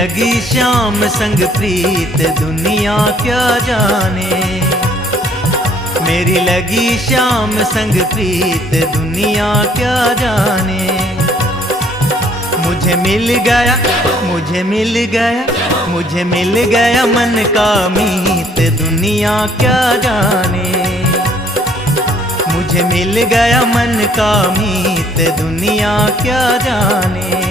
लगी श्याम संग प्रीत दुनिया क्या जाने। मेरी लगी श्याम संग प्रीत दुनिया क्या जाने। मुझे मिल गया, मुझे मिल गया, मुझे मिल गया मन का मीत दुनिया क्या जाने। मुझे मिल गया मन का मीत दुनिया क्या जाने।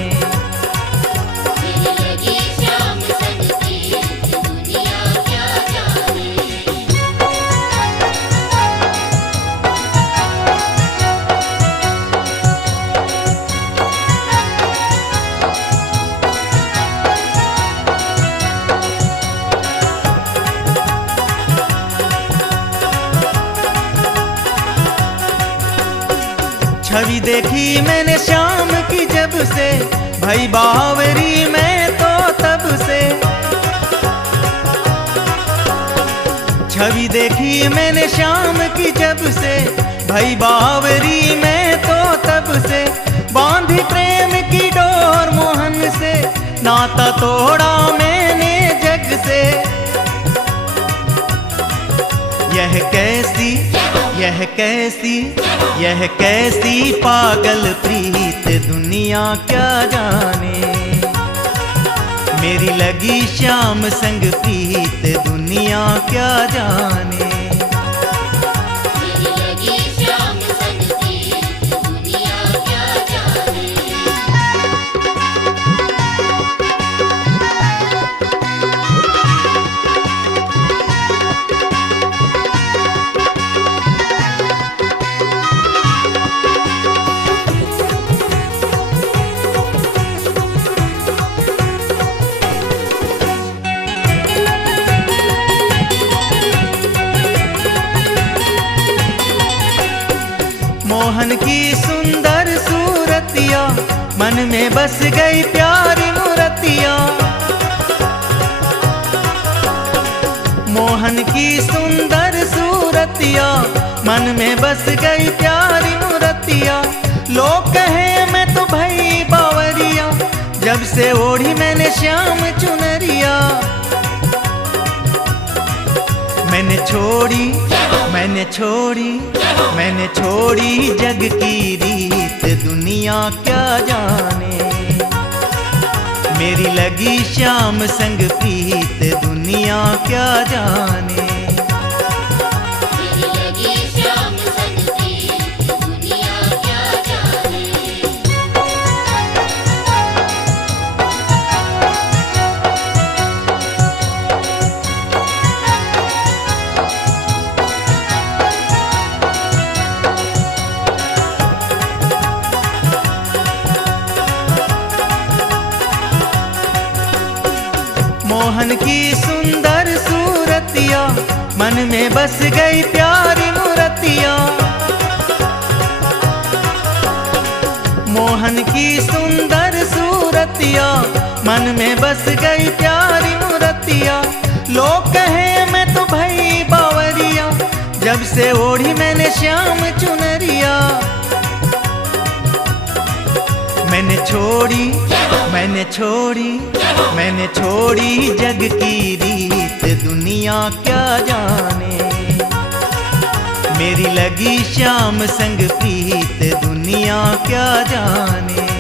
छवि देखी मैंने श्याम की जब से, भई बावरी मैं तो तब से। छवि देखी मैंने श्याम की जब से, भई बावरी मैं तो तब से। बांधी प्रेम की डोर मोहन से, नाता तोड़ा मैंने जग से। यह कैसी, यह कैसी, यह कैसी पागल प्रीत दुनिया क्या जाने। मेरी लगी श्याम संग प्रीत दुनिया क्या जाने। मोहन की सुंदर सूरतिया, मन में बस गई प्यारी मूरतिया। मोहन की सुंदर सूरतिया, मन में बस गई प्यारी मूरतिया। लोग कहे मैं तो भई बावरिया, जब से ओढ़ी मैंने श्याम चुनरिया। मैंने छोड़ी, मैंने छोड़ी, मैंने छोड़ी जग की रीत दुनिया क्या जाने। मेरी लगी श्याम संग प्रीत दुनिया क्या जाने। मोहन की सुंदर सूरतिया, मन में बस गई प्यारी मूरतिया। मोहन की सुंदर सूरतिया, मन में बस गई प्यारी मूरतिया। लोग कहे मैं तो भई बावरिया, जब से ओढ़ी मैंने श्याम चुनरिया। मैंने छोड़ी, मैंने छोड़ी, मैंने छोड़ी जग की रीत दुनिया क्या जाने। मेरी लगी श्याम संग प्रीत दुनिया क्या जाने।